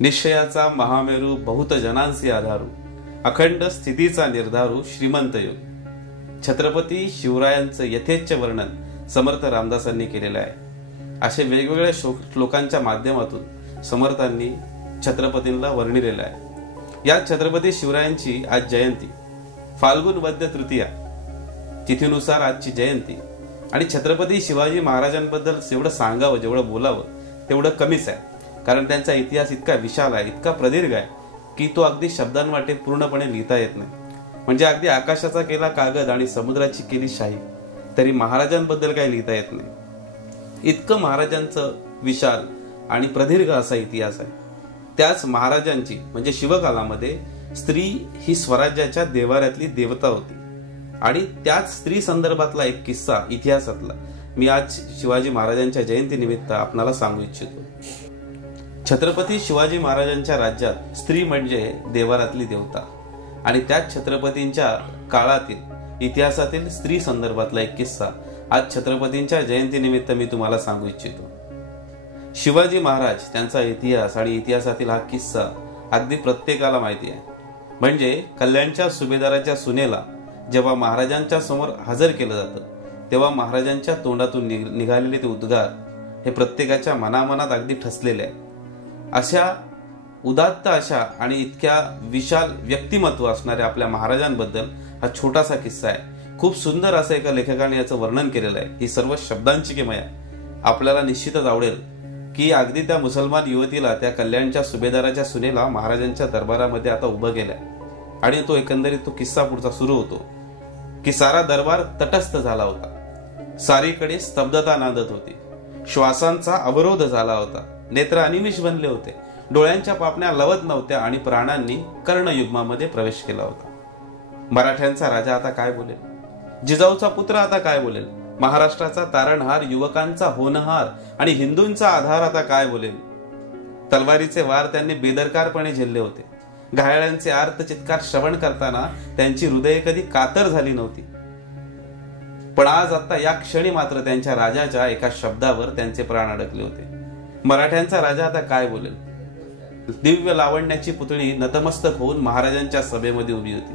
निश्चयाचा महामेरू बहुत जनांसी आधारू अखंड स्थितीचा निर्धारू श्रीमंत योग. छत्रपती शिवरायांचं यथेच्छ वर्णन समर्थ रामदासांनी केलेलं आहे. असे वेगवेगळ्या श्लोकांच्या माध्यमातून समर्थांनी छत्रपतींना वर्णिलेलं आहे. या छत्रपती शिवरायांची आज जयंती. फाल्गुन वद्य तृतीया. तिथीनुसार आजची जयंती. आणि छत्रपती शिवाजी महाराजांबद्दल जेवढं सांगावं जेवढं बोलावं तेवढं कमीच आहे. कारण त्यांचा इतिहास इतका विशाल आहे इतका प्रदीर्घ आहे की तो अगदी शब्दांवाटे पूर्णपणे लिहिता येत नाही. म्हणजे अगदी आकाशाचा केला कागद आणि समुद्राची केली शाही तरी महाराजांबद्दल काही लिहिता येत नाही. इतकं महाराजांचं विशाल आणि प्रदीर्घ असा इतिहास आहे. त्याच महाराजांची म्हणजे शिवकालामध्ये स्त्री ही स्वराज्याच्या देवाऱ्यातली देवता होती. आणि त्याच स्त्री संदर्भातला एक किस्सा इतिहासातला मी आज शिवाजी महाराजांच्या जयंतीनिमित्त आपणाला सांगू इच्छितो. छत्रपती शिवाजी महाराजांच्या राज्यात स्त्री म्हणजे देवारातली देवता. आणि त्याच छत्रपतींच्या काळातील इतिहासातील स्त्री संदर्भातला एक किस्सा आज छत्रपतींच्या जयंतीनिमित्त मी तुम्हाला सांगू इच्छितो. शिवाजी महाराज त्यांचा इतिहास आणि इतिहासातील हा किस्सा अगदी प्रत्येकाला माहिती आहे. म्हणजे कल्याणच्या सुभेदाराच्या सुनेला जेव्हा महाराजांच्या समोर हजर केलं जातं तेव्हा महाराजांच्या तोंडातून निघालेले ते उद्गार हे प्रत्येकाच्या मनामनात अगदी ठसलेले आहे अशा उदात्त अशा आणि इतक्या विशाल व्यक्तिमत्व असणाऱ्या आपल्या महाराजांबद्दल हा छोटासा किस्सा आहे. खूप सुंदर असं एका लेखकाने याचं वर्णन केलेलं आहे. ही सर्व शब्दांची किमया आपल्याला निश्चितच आवडेल की अगदी त्या मुसलमान युवतीला त्या कल्याणच्या सुभेदाराच्या सुनेला महाराजांच्या दरबारामध्ये आता उभं केलंय. आणि तो एकंदरीत तो किस्सा पुढचा सुरू होतो की सारा दरबार तटस्थ झाला होता. सारीकडे स्तब्धता नांदत होती. श्वासांचा अवरोध झाला होता. नेत्र अनिमिष बनले होते. डोळ्यांच्या पापण्या लवत नव्हत्या आणि प्राणांनी कर्णयुग्मामध्ये प्रवेश केला होता. मराठ्यांचा राजा आता काय बोलेल? जिजाऊचा पुत्र आता काय बोलेल? महाराष्ट्राचा तारणहार युवकांचा होनहार आणि हिंदूंचा आधार आता काय बोलेल? तलवारीचे वार त्यांनी बेदरकारपणे झेलले होते. घायाळ्यांचे आर्त चित्कार श्रवण करताना त्यांची हृदय कधी कातर झाली नव्हती. पण आज आता या क्षणी मात्र त्यांच्या राजाच्या एका शब्दावर त्यांचे प्राण अडकले होते. मराठ्यांचा राजा आता काय बोलेल? दिव्य लावण्याची पुतळी नतमस्तक होऊन महाराजांच्या सभेमध्ये उभी होती.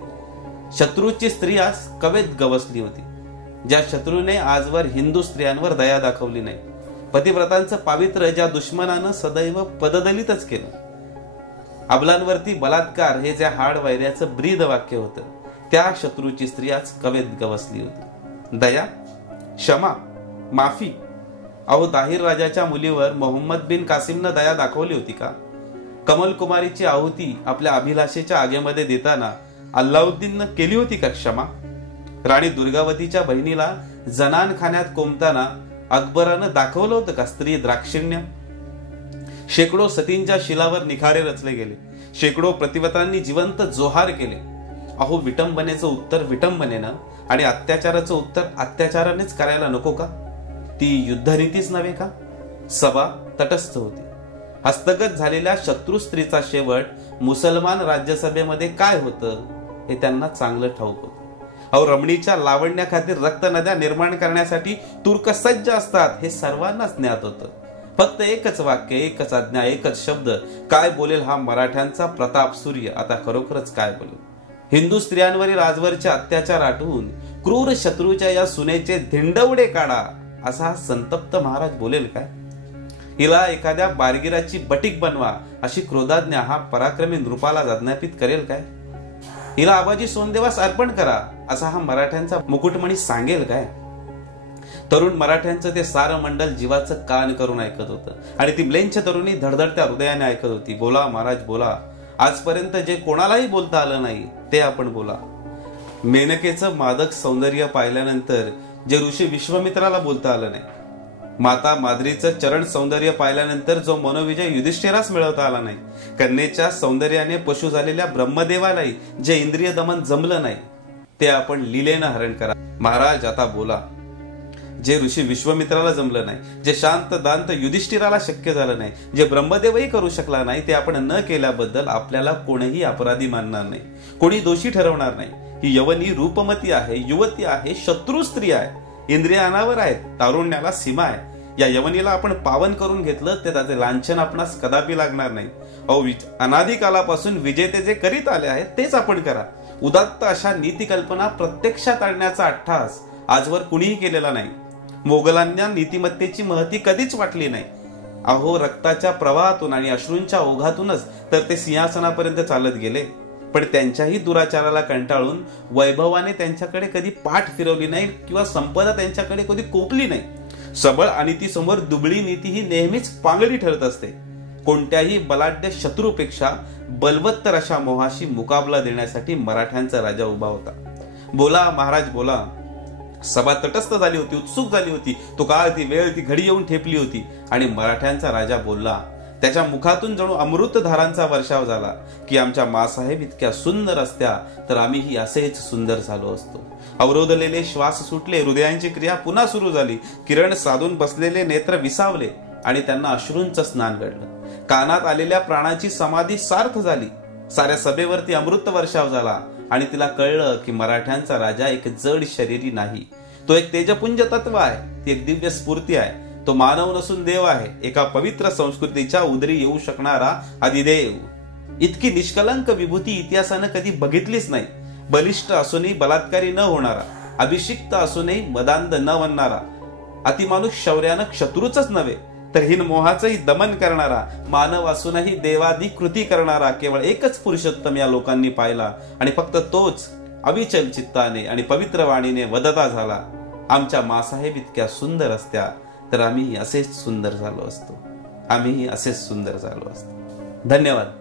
शत्रूची स्त्री आज कवेत गवसली होती. ज्या शत्रूने आजवर हिंदू स्त्रियांवर दया दाखवली नाही. पतिव्रतांचं पावित्र्य ज्या दुश्मनानं सदैव पददलितच केलं. अबलांवरती बलात्कार हे ज्या हाड वैऱ्याचं ब्रीद वाक्य होतं त्या शत्रूची स्त्री आज कवेत गवसली होती. दया क्षमा माफी अहो दाहिर राजाच्या मुलीवर मोहम्मद बिन कासिमनं दया दाखवली होती का? कमल कुमारीची आहुती आपल्या अभिलाषेच्या आगेमध्ये देताना अल्लाउद्दीननं केली होती का क्षमा? राणी दुर्गावतीच्या बहिणीला जनान खाण्यात कोंबताना अकबरानं दाखवलं होतं का स्त्री द्राक्षिण्य? शेकडो सतींच्या शिलावर निखारे रचले गेले. शेकडो प्रतिवतांनी जिवंत जोहार केले. अहो विटंबनेचं उत्तर विटंबनेनं आणि अत्याचाराचं उत्तर अत्याचारानेच करायला नको का? ती युद्धनीतीच नव्हे का? सभा तटस्थ होती. हस्तगत झालेल्या शत्रू स्त्रीचा शेवट मुसलमान राज्यसभेमध्ये काय होतं हे त्यांना चांगलं ठाऊक होतं. अहो रमणीच्या लावण्याखातीर रक्त नद्या निर्माण करण्यासाठी तुर्क सज्ज असतात हे सर्वांनाच ज्ञात होतं. फक्त एकच वाक्य एकच आज्ञा एकच शब्द काय बोलेल हा मराठ्यांचा प्रताप सूर्य आता खरोखरच काय बोलेल? हिंदू स्त्रियांवरील आजवरचे अत्याचार आठवून क्रूर शत्रूच्या या सुनेचे धिंडवडे काढा. असा हा संतप्त महाराज बोलेल काय? हिला एखाद्या बारगिराची बटीक बनवा अशी क्रोधाज्ञा हा पराक्रमी नृपाला जज्ञापित करेल काय? हिला आबाजी सोनदेवास अर्पण करा असा हा मराठ्यांचा मुकुटमणी सांगेल काय? तरुण मराठ्यांचं ते सारं मंडल जीवाचं कान करून ऐकत होतं. आणि ती ब्लेंच तरुणी धडधडत्या हृदयाने ऐकत होती. बोला महाराज बोला. आजपर्यंत जे कोणालाही बोलता आलं नाही ते आपण बोला. मेनकेचं मादक सौंदर्य पाहिल्यानंतर जे ऋषी विश्वमित्राला बोलता आलं नाही. माता माद्रीचं चरण सौंदर्य पाहिल्यानंतर जो मनोविजय युधिष्ठिरास मिळवता आला नाही कन्येच्या सौंदर्याने पशु झालेल्या ब्रह्मदेवालाही जे इंद्रिय दमन जमलं नाही ते आपण लिलेनं हरण करा. महाराज आता बोला. जे ऋषी विश्वमित्राला जमलं नाही जे शांत दांत युधिष्ठिराला शक्य झालं नाही जे ब्रह्मदेवही करू शकला नाही ते आपण न केल्याबद्दल आपल्याला कोणीही अपराधी मानणार नाही. कोणी दोषी ठरवणार नाही. ही यवनी रूपमती आहे युवती आहे शत्रू स्त्री आहे इंद्रिय अनावर आहेत तारुण्याला सीमा आहे. या यवनीला आपण पावन करून घेतलं ते त्याचे लांछन आपणास कदापि लागणार नाही. अहो अनादिकालापासून विजेते जे करीत आले आहेत तेच आपण करा. उदात्त अशा नीतिकल्पना प्रत्यक्षात आणण्याचा अट्टहास आजवर कुणीही केलेला नाही. मोगलांना नीतिमत्तेची महती कधीच वाटली नाही. अहो रक्ताच्या प्रवाहातून आणि अश्रूंच्या ओघातूनच तर ते सिंहासनापर्यंत चालत गेले. पण त्यांच्याही दुराचाराला कंटाळून वैभवाने त्यांच्याकडे कधी पाठ फिरवली नाही किंवा संपदा त्यांच्याकडे कधी कोपली नाही. सबळ आणि ती समोर दुबळी नीती ही नेहमीच पांगडी ठरत असते. कोणत्याही बलाढ्य शत्रूपेक्षा बलवत्तर अशा मोहाशी मुकाबला देण्यासाठी मराठ्यांचा राजा उभा होता. बोला महाराज बोला. सभा तटस्थ झाली होती उत्सुक झाली होती. तो काळ ती वेळ ती घडी येऊन ठेपली होती. आणि मराठ्यांचा राजा बोलला त्याच्या मुखातून जणू अमृतधारांचा वर्षाव झाला की आमच्या मासाहेब इतक्या सुंदर असत्या तर आम्हीही असेच सुंदर झालो असतो. अवरोधलेले श्वास सुटले हृदयांची क्रिया पुन्हा सुरू झाली. किरण साधून बसलेले नेत्र विसावले आणि त्यांना अश्रूंचं स्नान घडलं. कानात आलेल्या प्राणाची समाधी सार्थ झाली. साऱ्या सभेवरती अमृत वर्षाव झाला आणि तिला कळलं की मराठ्यांचा राजा एक जड शरीरी नाही. तो एक तेजपुंज तत्व आहे ती एक दिव्य स्फूर्ती आहे. तो मानव नसून देव आहे. एका पवित्र संस्कृतीच्या उदरी येऊ शकणारा अधिदेव इतकी निष्कलंक विभूती इतिहासानं कधी बघितलीच नाही. बलिष्ठ असूनही बलात्कारी न होणारा अभिषिक्त असूनही मदांध न बनणारा अतिमानुष शौर्यानं शत्रूच नव्हे तर हिन मोहाचंही दमन करणारा मानव असूनही देवादी कृती करणारा केवळ एकच पुरुषोत्तम या लोकांनी पाहिला आणि फक्त तोच अविचल चित्ताने आणि पवित्र वाणीने वदता झाला. आमच्या मासाहेब इतक्या सुंदर असत्या. तर आम्ही असेच सुंदर झालो असतो. आम्ही असेच सुंदर झालो असतो. धन्यवाद.